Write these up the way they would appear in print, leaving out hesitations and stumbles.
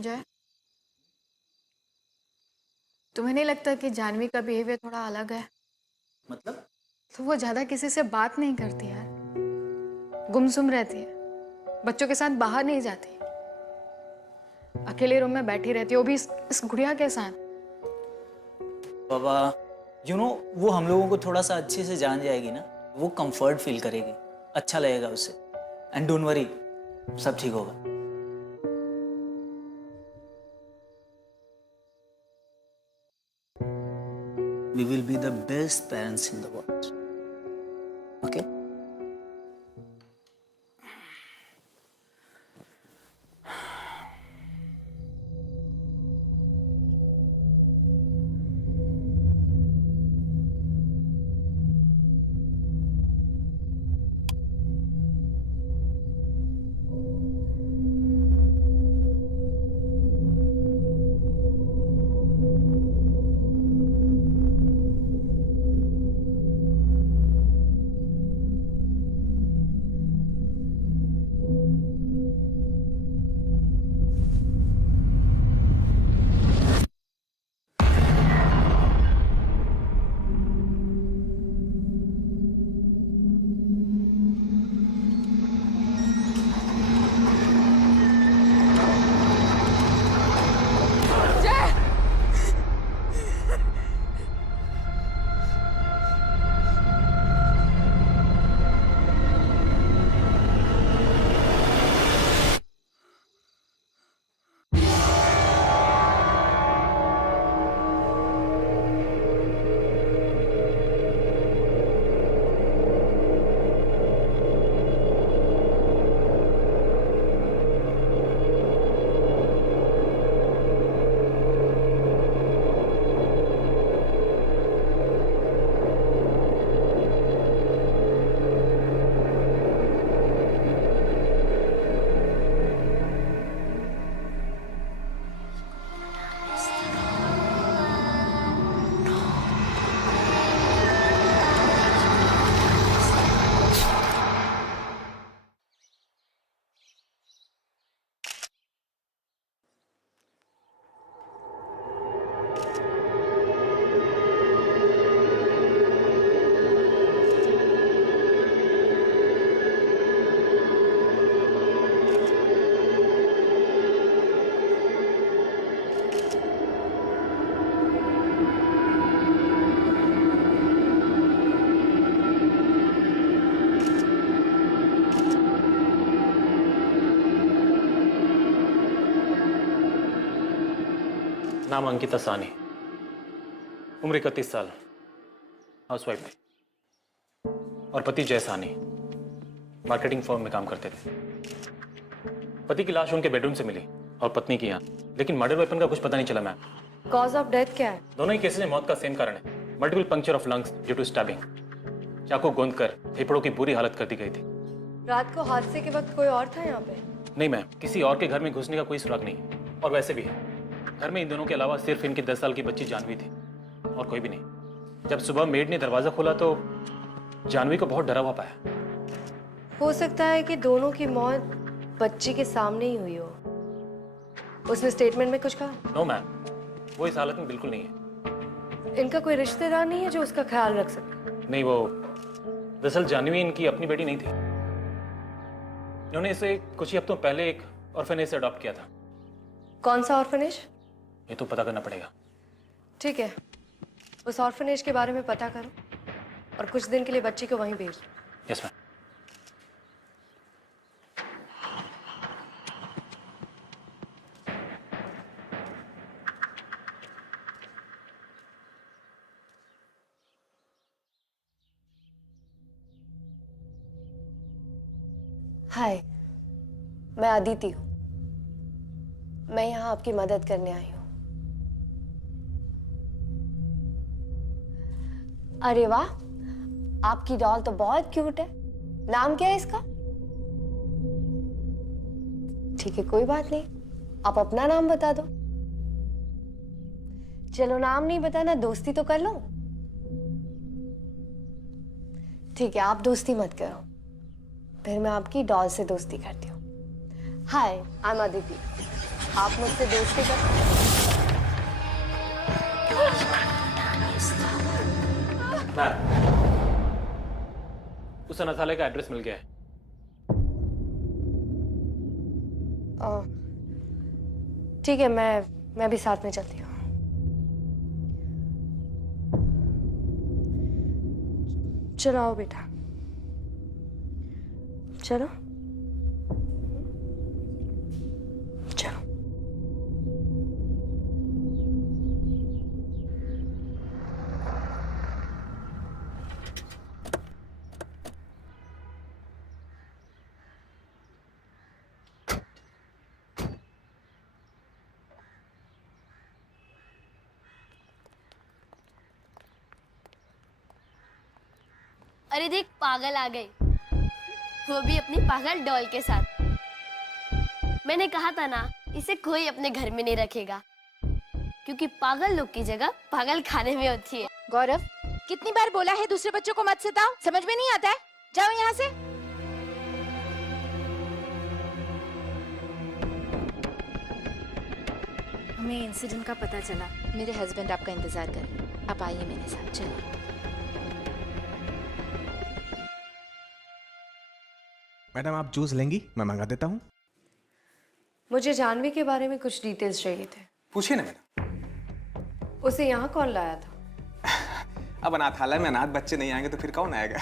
जय, तुम्हें नहीं लगता कि जानवी का बिहेवियर थोड़ा अलग है? मतलब? तो वो ज्यादा किसी से बात नहीं करती यार, गुमसुम रहती है, बच्चों के साथ बाहर नहीं जाती, अकेले रूम में बैठी रहती है, वो भी इस गुड़िया के साथ। बाबा, वो हम लोगों को थोड़ा सा अच्छे से जान जाएगी ना, वो कंफर्ट फील करेगी, अच्छा लगेगा उसे। एंड डोंट वरी, सब ठीक होगा। We will be the best parents in the world. Okay? नाम अंकिता सानी, उम्र 31 साल, हाउसवाइफ थी और पति जय सानी मार्केटिंग फर्म में काम करते थे। पति की लाश उनके बेडरूम से मिली और पत्नी की यहाँ, लेकिन मर्डर वेपन का कुछ पता नहीं चला मैम। कॉज ऑफ डेथ क्या है? दोनों ही केसेस में मौत का सेम कारण है, multiple puncture of lungs due to stabbing. चाकू गोंद कर फेफड़ों की बुरी हालत कर दी गई थी। रात को हादसे के वक्त कोई और था यहाँ पे? नहीं मैम, किसी और के घर में घुसने का कोई सुराग नहीं। और वैसे भी है, घर में इन दोनों के अलावा सिर्फ इनकी 10 साल की बच्ची जानवी थी और कोई भी नहीं। जब सुबह मेड ने दरवाजा खोला तो जानवी को बहुत डरा हुआ पाया। हो सकता है कि दोनों की मौत बच्ची के सामने ही हुई हो। उसने स्टेटमेंट में कुछ कहा? नो मैम, वो इस हालत में बिल्कुल नहीं है। इनका कोई रिश्तेदार नहीं है जो उसका ख्याल रख सके? नहीं, वो दरअसल जानवी इनकी अपनी बेटी नहीं थी। इन्होंने इसे कुछ ही हफ्तों पहले एक ऑर्फनेज से अडॉप्ट किया था। कौन सा ऑर्फनेज? ये तो पता करना पड़ेगा। ठीक है, उस ऑर्फनेज के बारे में पता करो और कुछ दिन के लिए बच्ची को वहीं भेज। Yes ma'am. हाय, मैं अदिति हूँ। मैं यहाँ आपकी मदद करने आई हूँ। अरे वाह, आपकी डॉल तो बहुत क्यूट है। नाम क्या है इसका? ठीक है, कोई बात नहीं, आप अपना नाम बता दो। चलो, नाम नहीं बताना, दोस्ती तो कर लो। ठीक है, आप दोस्ती मत करो, फिर मैं आपकी डॉल से दोस्ती करती हूँ। हाय, आई एम अदिति। आप मुझसे दोस्ती कर। उस अनाथालय का एड्रेस मिल गया है। ठीक है, मैं भी साथ में चलती हूँ। चलो आओ बेटा, चलो चलो। अरे देख, पागल आ गई, वो भी अपनी पागल डॉल के साथ। मैंने कहा था ना, इसे कोई अपने घर में नहीं रखेगा, क्योंकि पागल लोग की जगह पागल खाने में होती है। गौरव, कितनी बार बोला है दूसरे बच्चों को मत सताओ, समझ में नहीं आता है? जाओ यहाँ से। हमें इंसिडेंट का पता चला, मेरे हस्बैंड आपका इंतजार कर रहे हैं। आप आइए मेरे साथ, चलिए। मैडम आप जूस लेंगी? मैं मंगा देता हूँ। मुझे जानवी के बारे में कुछ डिटेल्स चाहिए थे। पूछिए ना मैडम। उसे यहाँ कौन लाया था? अब अनाथालय में अनाथ बच्चे नहीं आएंगे तो फिर कौन आएगा?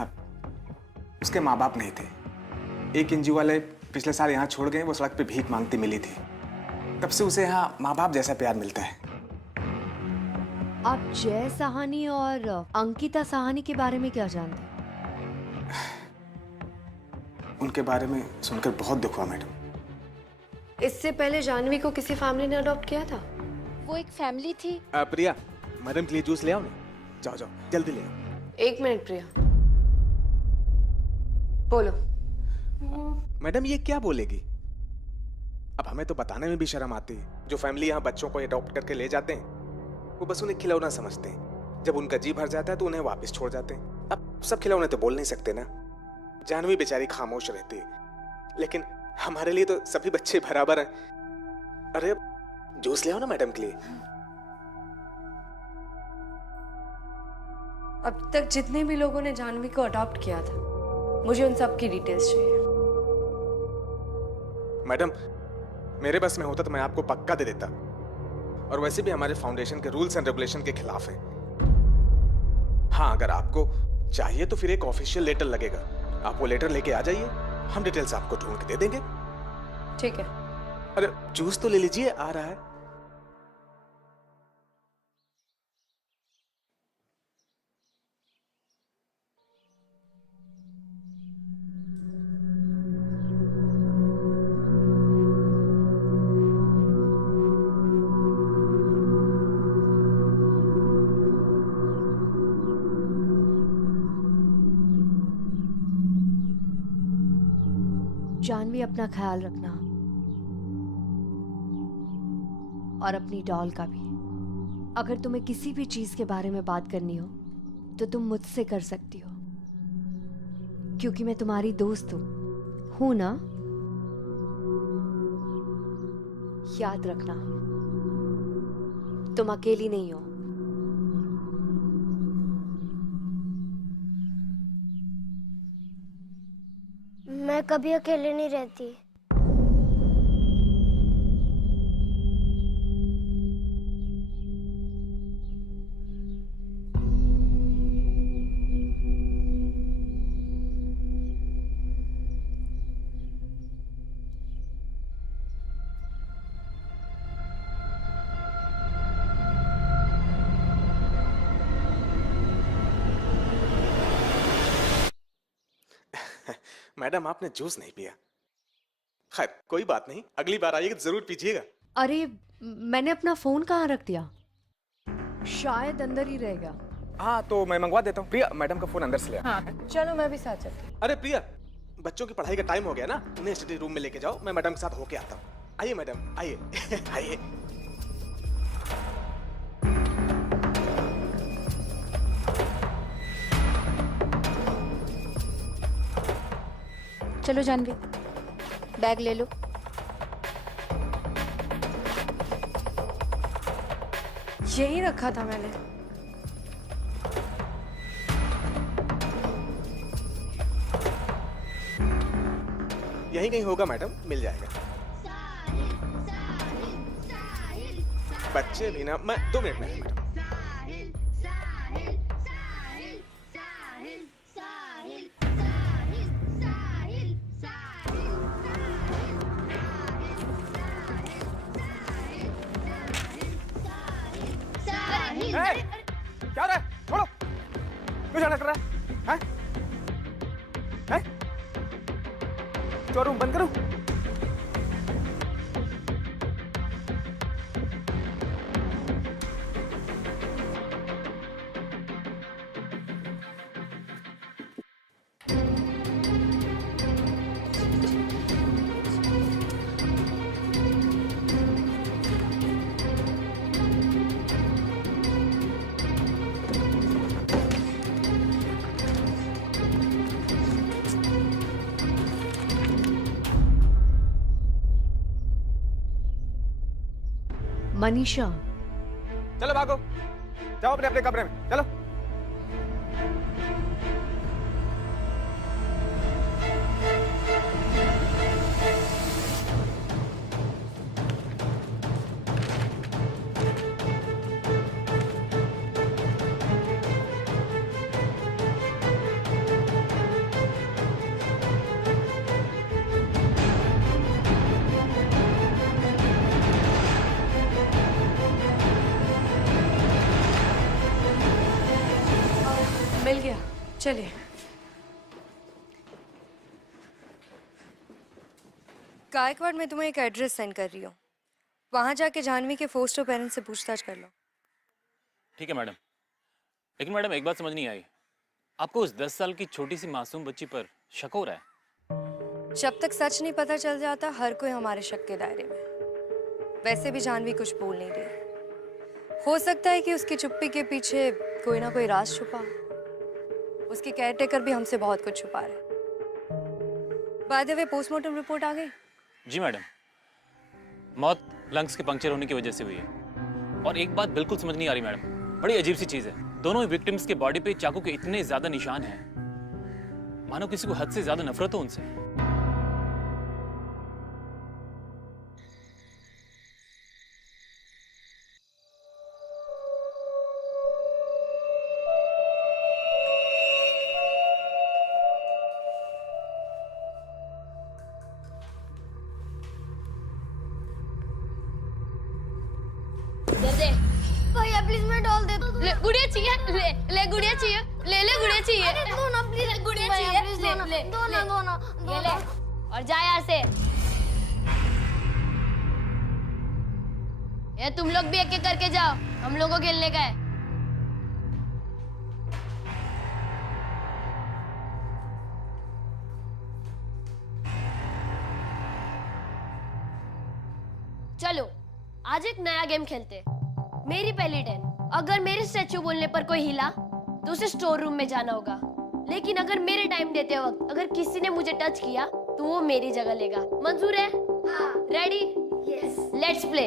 अब उसके माँ बाप नहीं थे। एक एनजीओ वाले पिछले साल यहाँ छोड़ गए, वो सड़क पे भीख मांगती मिली थी। तब से उसे यहाँ माँ बाप जैसा प्यार मिलता है। आप जय साहनी और अंकिता साहनी के बारे में क्या जानते हैं? उनके बारे में सुनकर बहुत दुख हुआ मैडम। इससे पहले जानवी को किसी फैमिली ने अडॉप्ट किया था? वो एक फैमिली थी। प्रिया, मैडम के लिए जूस ले आओ ना। जाओ जाओ जल्दी ले आओ। एक मिनट प्रिया, बोलो। मैडम ये क्या बोलेगी? अब हमें तो बताने में भी शर्म आती है। जो फैमिली यहाँ बच्चों को अडॉप्ट करके ले जाते हैं, वो बस उन्हें खिलौना समझते हैं। जब उनका जी भर जाता है तो उन्हें वापस छोड़ जाते हैं। अब सब खिलौने तो बोल नहीं सकते ना। जानवी बेचारी खामोश रहती है, लेकिन हमारे लिए तो सभी बच्चे बराबर हैं। अरे जूस ले आओ ना मैडम के लिए। अब तक जितने भी लोगों ने जानवी को अडॉप्ट किया था, मुझे उन सब की डिटेल्स चाहिए। मैडम मेरे बस में होता तो मैं आपको पक्का दे देता, और वैसे भी हमारे फाउंडेशन के रूल्स एंड रेगुलेशन के खिलाफ है। हाँ, अगर आपको चाहिए तो फिर एक ऑफिशियल लेटर लगेगा। आप वो लेटर लेके आ जाइए, हम डिटेल्स आपको ढूंढ के दे देंगे। ठीक है। अरे जूस तो ले लीजिए, आ रहा है। जानवी, अपना ख्याल रखना, और अपनी डॉल का भी। अगर तुम्हें किसी भी चीज के बारे में बात करनी हो तो तुम मुझसे कर सकती हो, क्योंकि मैं तुम्हारी दोस्त हूं ना? याद रखना, तुम अकेली नहीं हो। मैं कभी अकेले नहीं रहती। मैडम आपने जूस नहीं पिया। खैर कोई बात नहीं, अगली बार आइएगा तो जरूर पीजिएगा। अरे मैंने अपना फोन कहाँ रख दिया? शायद अंदर ही रह गया। हाँ तो मैं मंगवा देता हूँ। प्रिया मैडम का फोन अंदर से ले आओ। हाँ चलो, मैं भी साथ चलती हूँ। अरे प्रिया, बच्चों की पढ़ाई का टाइम हो गया ना, उन्हें स्टडी रूम में लेके जाओ। मैं मैडम के साथ होके आता हूँ। आइए मैडम, आइए आइए। चलो जानवी, बैग ले लो। यही रखा था मैंने। यहीं कहीं होगा मैडम, मिल जाएगा। बच्चे भी ना, मैं 2 मिनट में आया, मैडम। ए, क्या हो रहा है? छोड़ो, क्यों झगड़ा कर रहा है? हैं? शोरूम बंद करूं? मनीषा, चलो भागो, जाओ अपने अपने कमरे में, चलो। मिल गया, चलिए। गायकवाड़ मैं तुम्हें एक एड्रेस सेंड कर रही हूँ, वहाँ जाके जाह्नवी के फोस्टर पेरेंट्स से पूछताछ कर लो। ठीक है मैडम। लेकिन मैडम एक बात समझ नहीं आई, आपको उस 10 साल की छोटी सी मासूम बच्ची पर शक हो रहा है? जब तक सच नहीं पता चल जाता हर कोई हमारे शक के दायरे में। वैसे भी जाह्नवी कुछ बोल नहीं रही, हो सकता है कि उसकी चुप्पी के पीछे कोई ना कोई राज छुपा। उसके केयरटेकर भी हमसे बहुत कुछ छुपा रहे। By the way postmortem report आ गई? जी मैडम, मौत लंग्स के पंक्चर होने की वजह से हुई है। और एक बात बिल्कुल समझ नहीं आ रही मैडम, बड़ी अजीब सी चीज है, दोनों ही विक्टिम्स के बॉडी पे चाकू के इतने ज्यादा निशान हैं, मानो किसी को हद से ज्यादा नफरत हो उनसे। भैया प्लीज मैं डॉल दे दो। ले गुड़िया चाहिए, ले गुड़िया चाहिए, ले गुड़िया चाहिए। अरे दो ना प्लीज, गुड़िया चाहिए, ले दो ना ये ले और जा यहाँ से। ये तुम लोग भी एक एक करके जाओ, हम लोगों को खेलने का है। चलो आज एक नया गेम खेलते हैं। मेरी पहली टर्न, अगर मेरे स्टैचू बोलने पर कोई हिला तो उसे स्टोर रूम में जाना होगा। लेकिन अगर मेरे टाइम देते वक्त अगर किसी ने मुझे टच किया तो वो मेरी जगह लेगा। मंजूर है? हाँ। Ready? Yes. Let's play.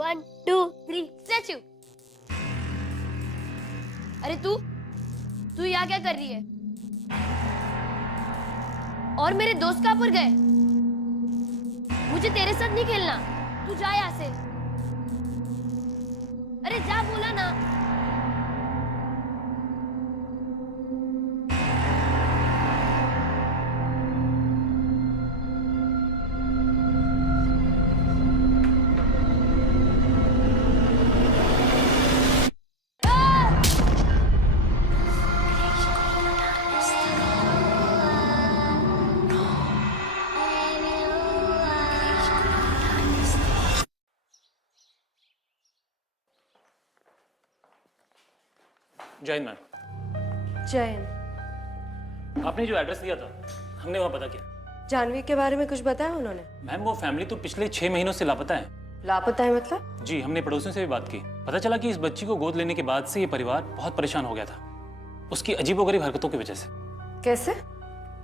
One two three statue. अरे तू यहाँ क्या कर रही है? और मेरे दोस्त कहाँ पर गए? मुझे तेरे साथ नहीं खेलना, तू जा यहाँ से। अरे जा, बोला ना। जय हिंद मैम। जय हिंद। आपने जो एड्रेस दिया था हमने वहाँ पता किया। जाह्नवी के बारे में कुछ बताया उन्होंने? मैम वो फैमिली तो पिछले 6 महीनों से लापता है। लापता है मतलब? जी, हमने पड़ोसियों से भी बात की, पता चला कि इस बच्ची को गोद लेने के बाद से ये परिवार बहुत परेशान हो गया था, उसकी अजीबोगरीब हरकतों की वजह से। कैसे?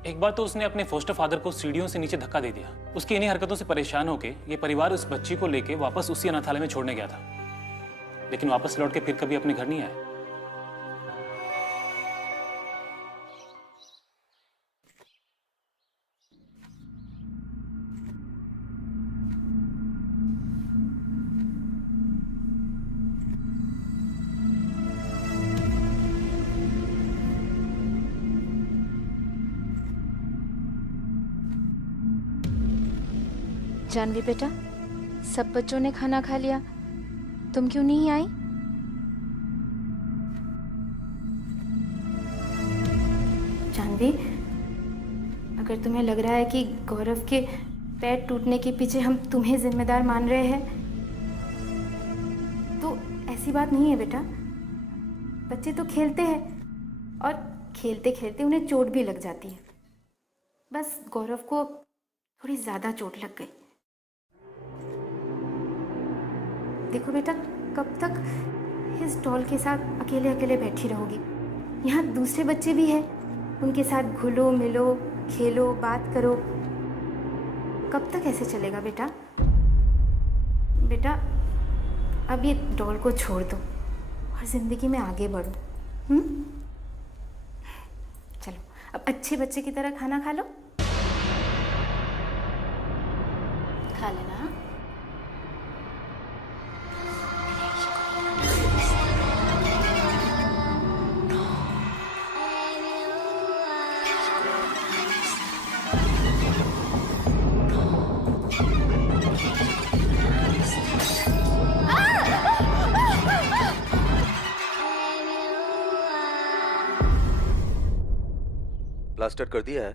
एक बार तो उसने अपने फोस्टर फादर को सीढ़ियों से नीचे धक्का दे दिया। उसकी इन्हीं हरकतों से परेशान होकर ये परिवार उस बच्ची को लेके वापस उसी अनाथालय में छोड़ने गया था, लेकिन वापस लौट के फिर कभी अपने घर नहीं आया। जानवी बेटा, सब बच्चों ने खाना खा लिया, तुम क्यों नहीं आई? जानवी, अगर तुम्हें लग रहा है कि गौरव के पैर टूटने के पीछे हम तुम्हें जिम्मेदार मान रहे हैं, तो ऐसी बात नहीं है बेटा। बच्चे तो खेलते हैं और खेलते खेलते उन्हें चोट भी लग जाती है। बस गौरव को थोड़ी ज़्यादा चोट लग गई। देखो बेटा, कब तक इस डॉल के साथ अकेले अकेले बैठी रहोगी? यहाँ दूसरे बच्चे भी हैं, उनके साथ घुलो मिलो, खेलो, बात करो। कब तक ऐसे चलेगा बेटा? बेटा, अब ये डॉल को छोड़ दो और ज़िंदगी में आगे बढ़ो। चलो, अब अच्छे बच्चे की तरह खाना खा लो। खा लेना। हाँ? प्लास्टर कर दिया है,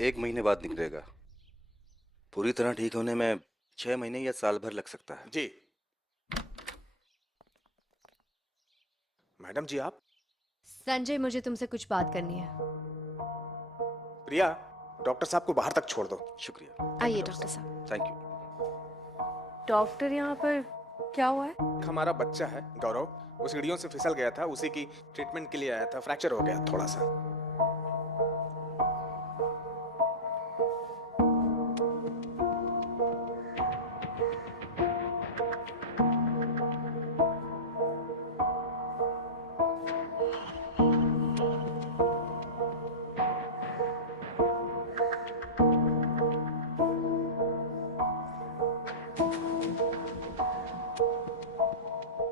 1 महीने बाद निकलेगा। पूरी तरह ठीक होने में 6 महीने या साल भर लग सकता है। जी मैडम जी, आप? संजय, मुझे तुमसे कुछ बात करनी है। प्रिया, डॉक्टर साहब को बाहर तक छोड़ दो। शुक्रिया। आइए डॉक्टर साहब। Thank you. डॉक्टर, यहाँ पर क्या हुआ है? हमारा बच्चा है गौरव, वो सीढ़ियों से फिसल गया था, उसी की ट्रीटमेंट के लिए आया था। फ्रैक्चर हो गया थोड़ा सा।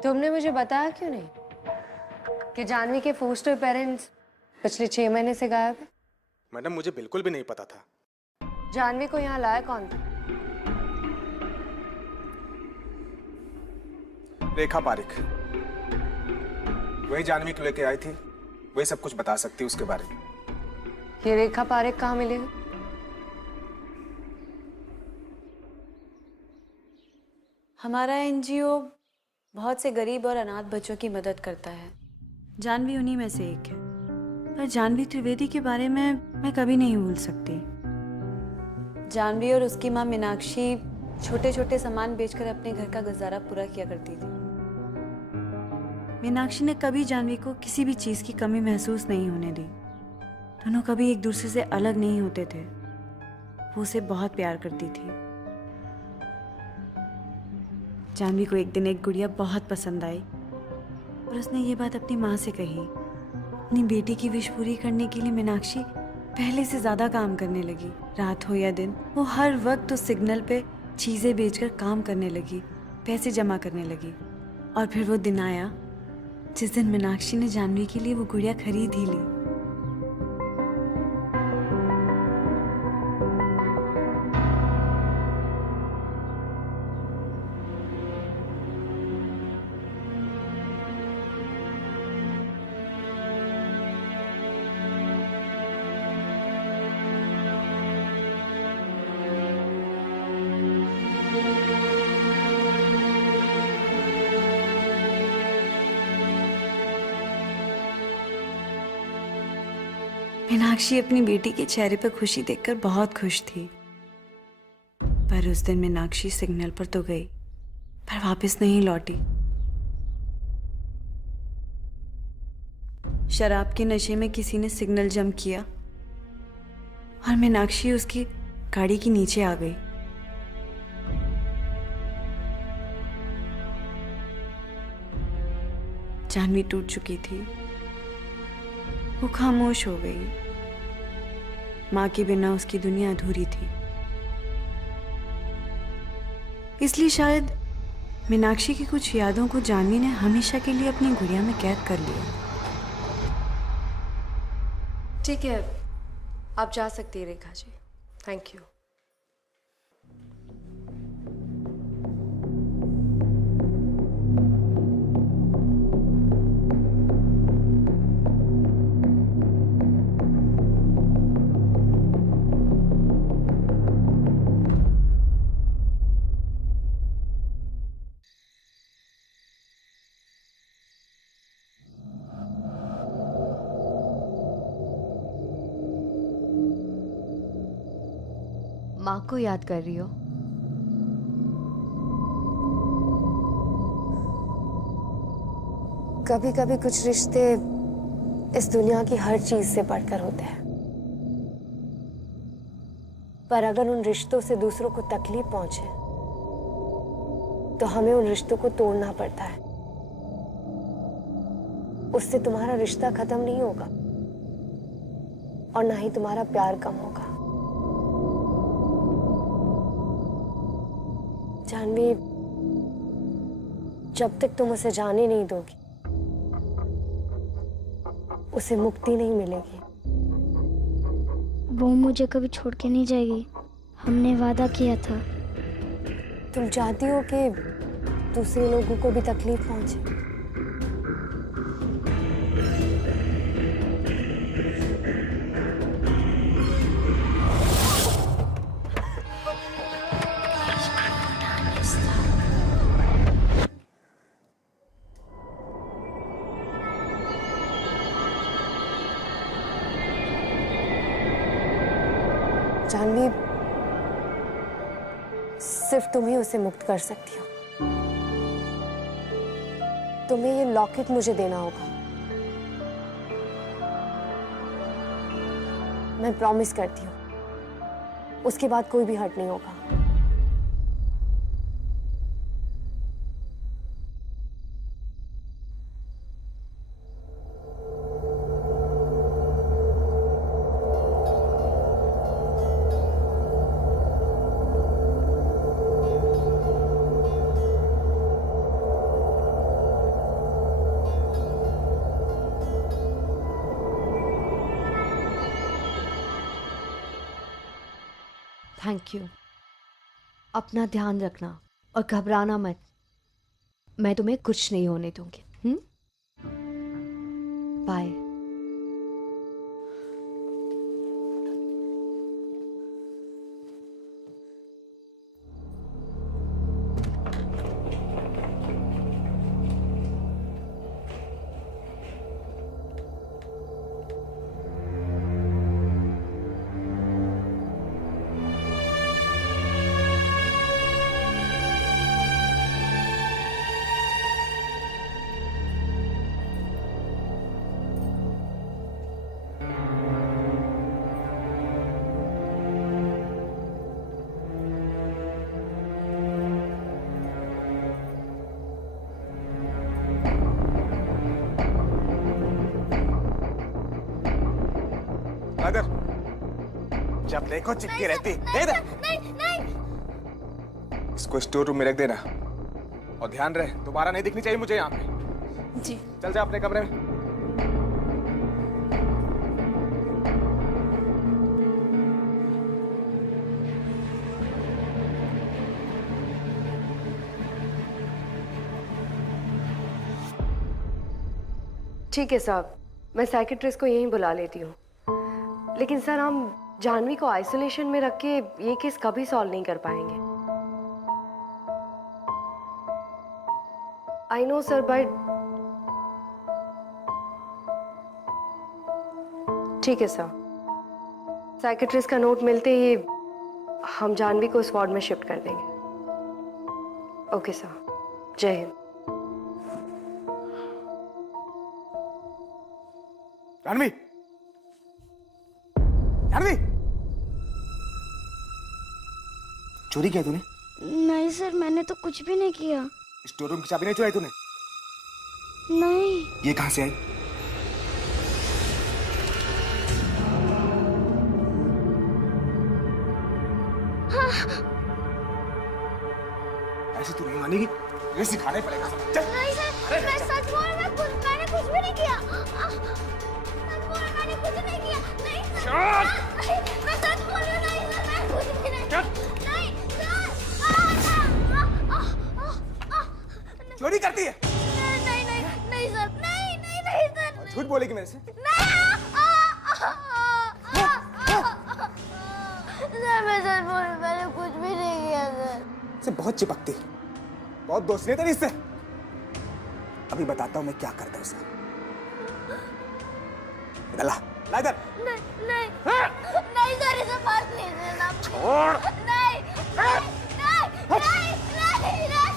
तुमने मुझे बताया क्यों नहीं कि जानवी के फोस्टर पेरेंट्स पिछले 6 महीने से गायब है? मैडम, मुझे बिल्कुल भी नहीं पता था। जानवी को यहाँ लाया कौन था? रेखा पारिक, वही जानवी को लेके आई थी, वही सब कुछ बता सकती है उसके बारे में। ये रेखा पारिक कहाँ मिलेगी? हमारा एनजीओ बहुत से गरीब और अनाथ बच्चों की मदद करता है। जानवी उन्हीं में से एक है। पर जानवी त्रिवेदी के बारे में मैं कभी नहीं भूल सकती। जानवी और उसकी माँ मीनाक्षी छोटे छोटे सामान बेचकर अपने घर का गुजारा पूरा किया करती थी। मीनाक्षी ने कभी जानवी को किसी भी चीज़ की कमी महसूस नहीं होने दी। दोनों कभी एक दूसरे से अलग नहीं होते थे। वो उसे बहुत प्यार करती थी। जानवी को एक दिन एक गुड़िया बहुत पसंद आई और उसने ये बात अपनी माँ से कही। अपनी बेटी की विश पूरी करने के लिए मीनाक्षी पहले से ज़्यादा काम करने लगी। रात हो या दिन, वो हर वक्त उस सिग्नल पे चीज़ें बेचकर काम करने लगी, पैसे जमा करने लगी। और फिर वो दिन आया जिस दिन मीनाक्षी ने जानवी के लिए वो गुड़िया खरीद ही ली। मीनाक्षी अपनी बेटी के चेहरे पर खुशी देखकर बहुत खुश थी। पर उस दिन मीनाक्षी सिग्नल पर तो गई, पर वापस नहीं लौटी। शराब के नशे में किसी ने सिग्नल जंप किया और मीनाक्षी उसकी गाड़ी के नीचे आ गई। जानवी टूट चुकी थी, वो खामोश हो गई। माँ के बिना उसकी दुनिया अधूरी थी। इसलिए शायद मीनाक्षी की कुछ यादों को जानवी ने हमेशा के लिए अपनी गुड़िया में कैद कर लिया। ठीक है, आप जा सकती है रेखा जी। Thank you. माँ को याद कर रही हो? कभी कभी कुछ रिश्ते इस दुनिया की हर चीज से बढ़कर होते हैं, पर अगर उन रिश्तों से दूसरों को तकलीफ पहुंचे तो हमें उन रिश्तों को तोड़ना पड़ता है। उससे तुम्हारा रिश्ता खत्म नहीं होगा और ना ही तुम्हारा प्यार कम होगा। जानवी, जब तक तुम उसे जाने नहीं दोगी उसे मुक्ति नहीं मिलेगी। वो मुझे कभी छोड़ के नहीं जाएगी, हमने वादा किया था। तुम चाहती हो कि दूसरे लोगों को भी तकलीफ पहुंचे? जानवी, सिर्फ तुम ही उसे मुक्त कर सकती हो। तुम्हें ये लॉकेट मुझे देना होगा। मैं प्रॉमिस करती हूँ, उसके बाद कोई भी हर्ट नहीं होगा। Thank you. अपना ध्यान रखना और घबराना मत। मैं तुम्हें कुछ नहीं होने दूंगी। बाय। अगर जब देखो चिपकी रहती दे दे। इसको स्टोर रूम में रख देना और ध्यान रहे दोबारा नहीं दिखनी चाहिए मुझे यहाँ पे। जी। चल जा अपने कमरे में। ठीक है साहब, मैं साइकेट्रिस्ट को यहीं बुला लेती हूँ। लेकिन सर, हम जानवी को आइसोलेशन में रख के ये केस कभी सॉल्व नहीं कर पाएंगे। आई नो सर, बट ठीक है सर। साइकेट्रिस्ट का नोट मिलते ही हम जानवी को इस वार्ड में शिफ्ट कर देंगे। ओके सर, जय हिंद। जानवी, जानवी, चोरी किया तूने? नहीं सर, मैंने तो कुछ भी नहीं किया। स्टोर रूम की चाबी नहीं चुराई तूने? नहीं। ये कहाँ से आई? ऐसे तू नहीं मानेगी, ये सिखाना ही पड़ेगा। चल। नहीं सर, मैं सच बोल रहा हूँ, मैंने कुछ भी नहीं किया। सच बोल रहा हूँ, मैंने कुछ नहीं किया। नहीं सर, मैं सच बोल रहा हूँ, नहीं सर, मैं कुछ भी नहीं किया। नहीं सर। चोरी करती है? नहीं नहीं नहीं सर, नहीं नहीं नहीं सर। झूठ बोलेगी मेरे से? सर मैं सच बोल रहा हूँ, मैंने कुछ भी नहीं किया सर। से बहुत चिपकती है, बहुत दोस्ती है तेरी इससे। अभी बताता हूँ मैं क्या करता हूँ उसे। इधर ला, ला इधर। नहीं नहीं नहीं सर, इसे बात नहीं देना। छोड़। नहीं नहीं नहीं नहीं नहीं।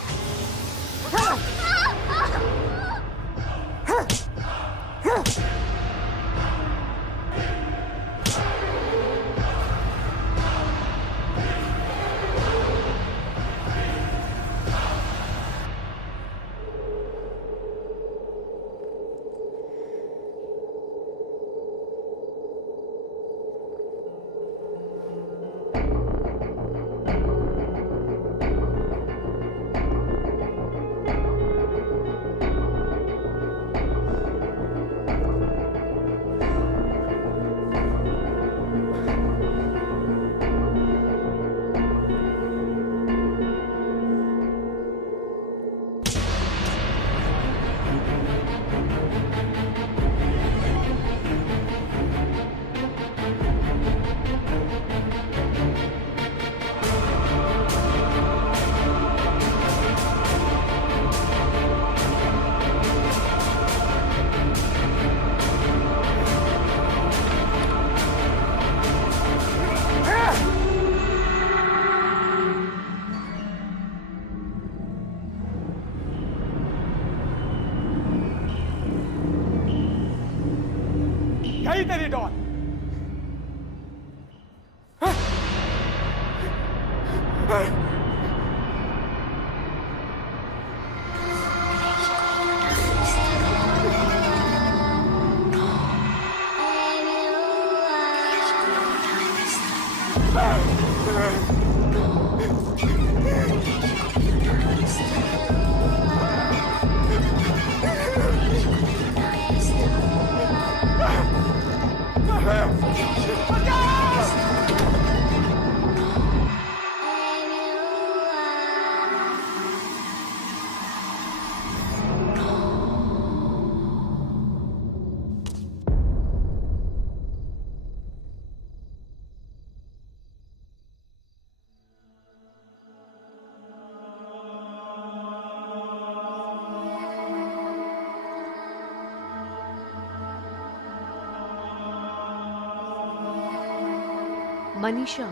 यही तेरी डॉल। मनीषा,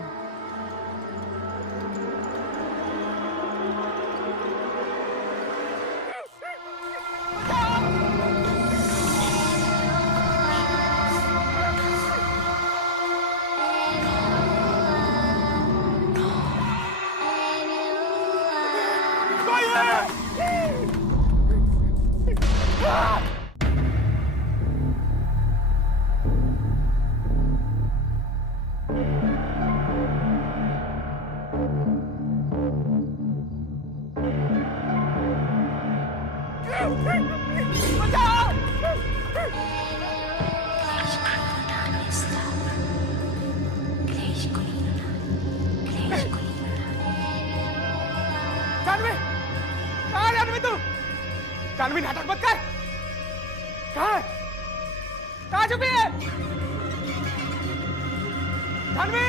जानवी नाटक मत कर। कहाँ छुपी है जानवी?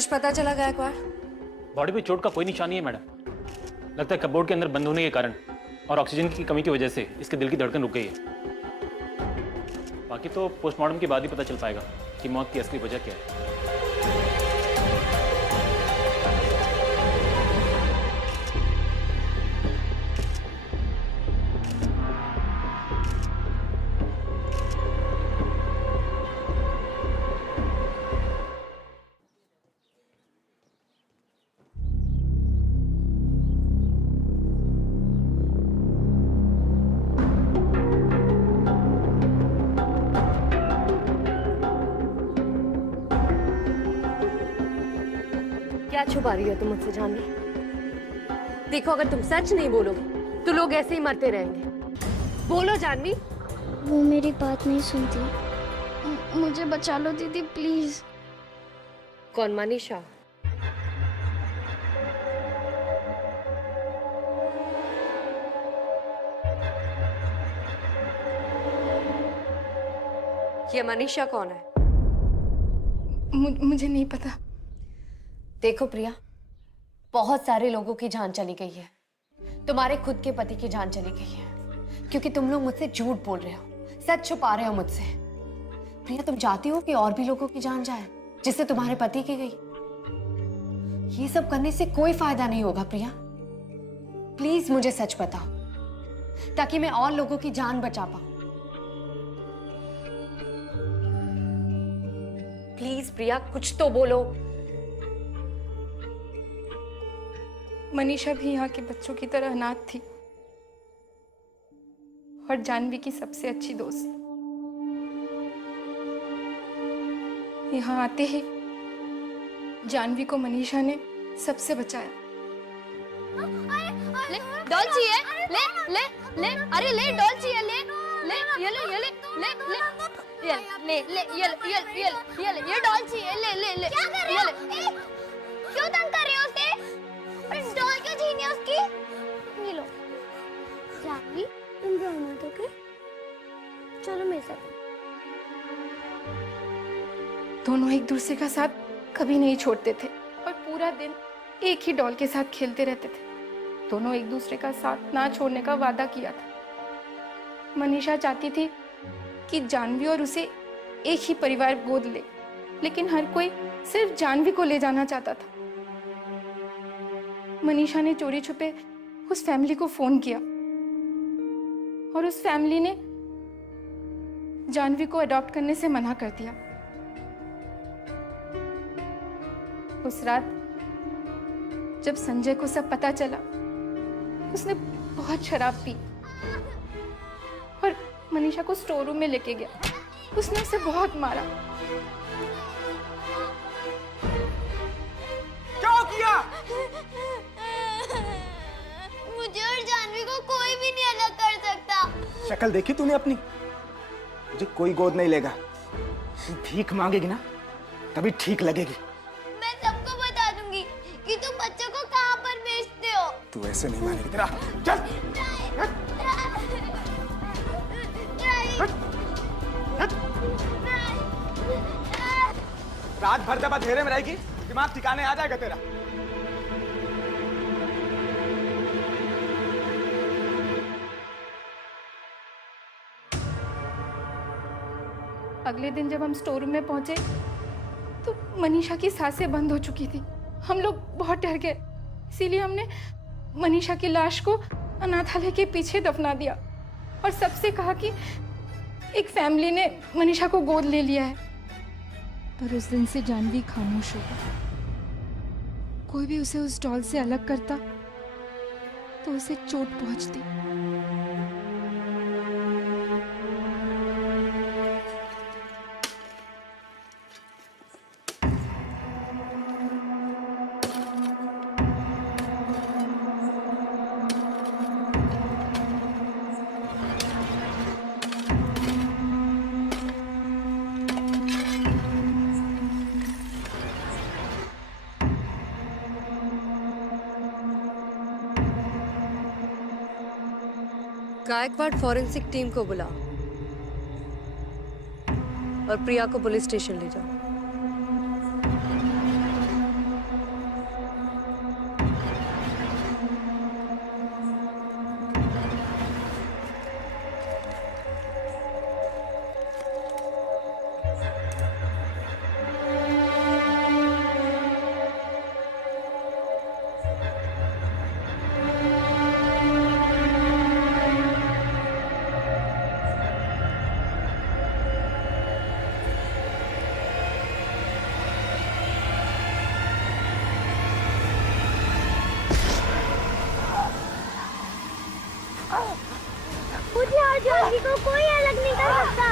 कुछ पता चला गायकवाड़? बॉडी पे चोट का कोई निशान नहीं है मैडम। लगता है कपबोर्ड के अंदर बंद होने के कारण और ऑक्सीजन की कमी की वजह से इसके दिल की धड़कन रुक गई है। बाकी तो पोस्टमार्टम के बाद ही पता चल पाएगा कि मौत की असली वजह क्या है। क्या छुपा रही हो तुम मुझसे जानवी? देखो, अगर तुम सच नहीं बोलोगे तो लोग ऐसे ही मरते रहेंगे। बोलो जानवी। वो मेरी बात नहीं सुनती। मुझे बचा लो दीदी, प्लीज। कौन? मनीषा? ये मनीषा कौन है? मुझे नहीं पता। देखो प्रिया, बहुत सारे लोगों की जान चली गई है। तुम्हारे खुद के पति की जान चली गई है क्योंकि तुम लोग मुझसे झूठ बोल रहे हो, सच छुपा रहे हो मुझसे। प्रिया, तुम चाहती हो कि और भी लोगों की जान जाए जिससे तुम्हारे पति की गई? ये सब करने से कोई फायदा नहीं होगा प्रिया। प्लीज मुझे सच बताओ ताकि मैं और लोगों की जान बचा पाऊं। प्लीज प्रिया, कुछ तो बोलो। मनीषा भी यहाँ के बच्चों की तरह अनाथ थी और जानवी की सबसे अच्छी दोस्त। यहाँ आते ही जानवी को मनीषा ने सबसे बचाया। ले डॉल चाहिए? ले ले ले, अरे ले डॉल चाहिए? ले ले ये ले ये ले ले ले ये ले ले ये डॉल चाहिए? ले ले ले, क्या कर रहे हो? क्यों तंग कर रहे हो उसे? डॉल क्यों छीनी है उसकी? ये लो जानवी, तुम रो मत, ओके? चलो मेरे साथ। दोनों एक दूसरे का साथ कभी नहीं छोड़ते थे और पूरा दिन एक ही डॉल के साथ खेलते रहते थे। दोनों एक दूसरे का साथ ना छोड़ने का वादा किया था। मनीषा चाहती थी कि जानवी और उसे एक ही परिवार गोद ले, लेकिन हर कोई सिर्फ जानवी को ले जाना चाहता था। मनीषा ने चोरी छुपे उस फैमिली को फोन किया और उस फैमिली ने जानवी को अडॉप्ट करने से मना कर दिया। उस रात जब संजय को सब पता चला, उसने बहुत शराब पी और मनीषा को स्टोर रूम में लेके गया। उसने उसे बहुत मारा। क्या किया? मुझे और जानवी को कोई भी नहीं अलग कर सकता। शक्ल देखी तूने अपनी? मुझे कोई गोद नहीं लेगा। तू भीख मांगेगी ना, तभी ठीक लगेगी। मैं सबको बता दूंगी कि तुम बच्चों को कहाँ पर बेचते हो। तू ऐसे नहीं मानेगी। तेरा चल। रात भर जब अंधेरे में रहेगी, दिमाग ठिकाने आ जाएगा तेरा। अगले दिन जब हम स्टोर रूम में पहुंचे तो मनीषा की सांसें बंद हो चुकी थी। हम लोग बहुत डर गए, इसीलिए हमने मनीषा की लाश को अनाथालय के पीछे दफना दिया और सबसे कहा कि एक फैमिली ने मनीषा को गोद ले लिया है। पर उस दिन से जानवी खामोश हो गई। कोई भी उसे उस डॉल से अलग करता तो उसे चोट पहुंचती। गायकवाड़ फॉरेंसिक टीम को बुलाओ और प्रिया को पुलिस स्टेशन ले जाओ। और जानवी को कोई अलग नहीं कर सकता।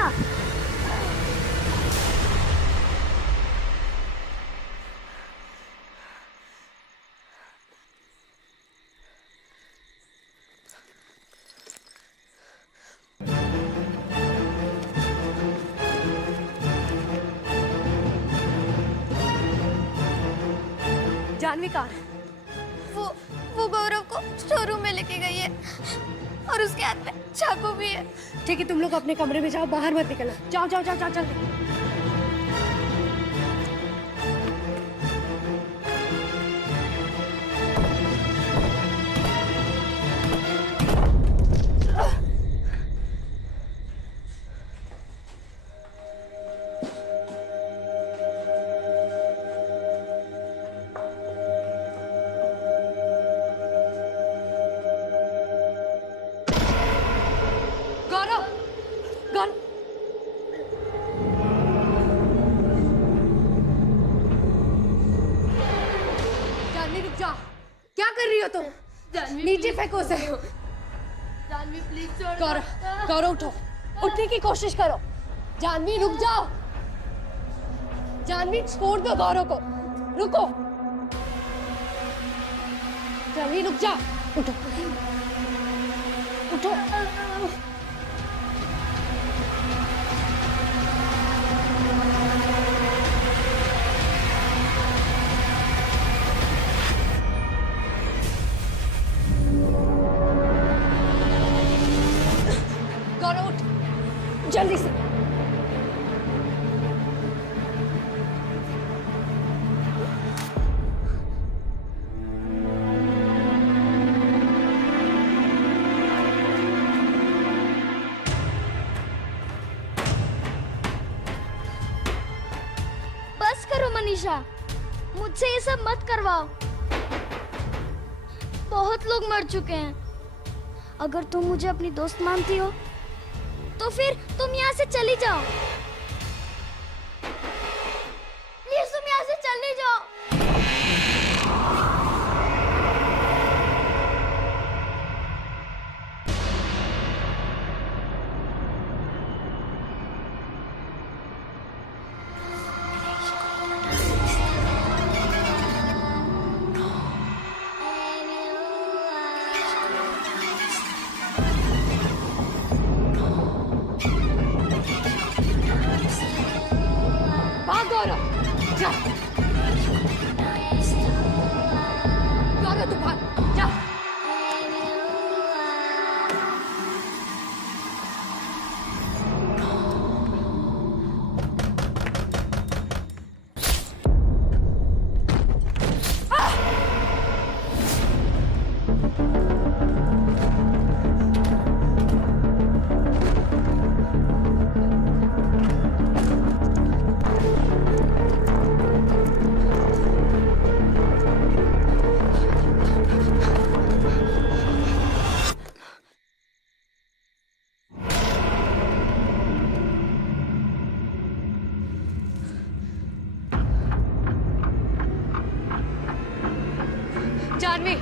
जानवी कहाँ है? वो गौरव को शोरूम में लेके गई है और उसके हाथ में चाकू भी है। ठीक है, तुम लोग अपने कमरे में जाओ, बाहर मत निकलना। जाओ जाओ जाओ जाओ जल्दी। गौरव, गौरव, जानवी रुक जा। क्या कर रही हो तुम? नीचे फेंको उसे। जानवी प्लीज छोड़। गौरव, गौरव उठो, उठने की कोशिश करो। जानवी रुक जाओ। जानवी छोड़ दो गौरव को, रुको। जानवी रुक जा, उठो उठो। गौरव उठ, जल्दी से। बस करो मनीषा, मुझसे ये सब मत करवाओ। बहुत लोग मर चुके हैं। अगर तुम मुझे अपनी दोस्त मानती हो तो फिर तुम यहाँ से चली जाओ। प्लीज तुम यहाँ से चली जाओ। भाग गौरव, जा। गौरव तू भाग, जा। जानवी,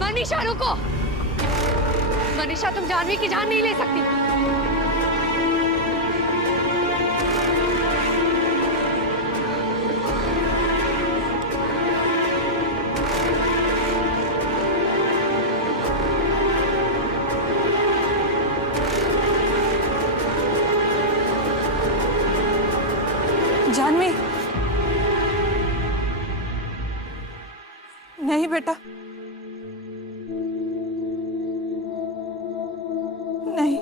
मनीषा रुको। मनीषा तुम जानवी की जान नहीं ले सकती। जानवी, नहीं बेटा, नहीं।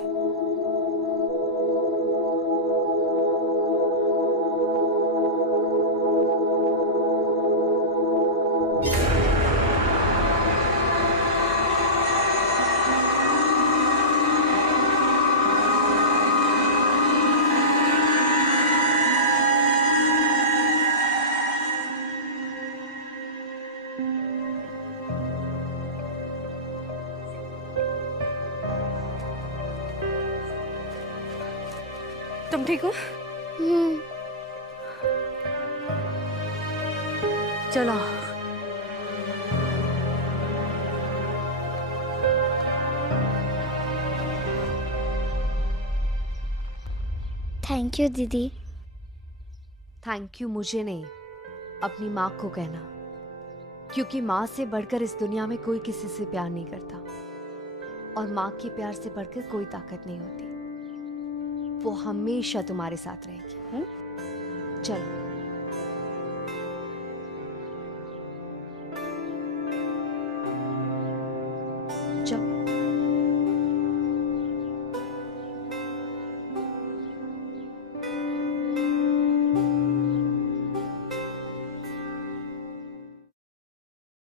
तुम ठीक हो? चलो। थैंक यू दीदी। थैंक यू मुझे नहीं, अपनी माँ को कहना, क्योंकि माँ से बढ़कर इस दुनिया में कोई किसी से प्यार नहीं करता, और माँ के प्यार से बढ़कर कोई ताकत नहीं होती। वो हमेशा तुम्हारे साथ रहेगी। चलो।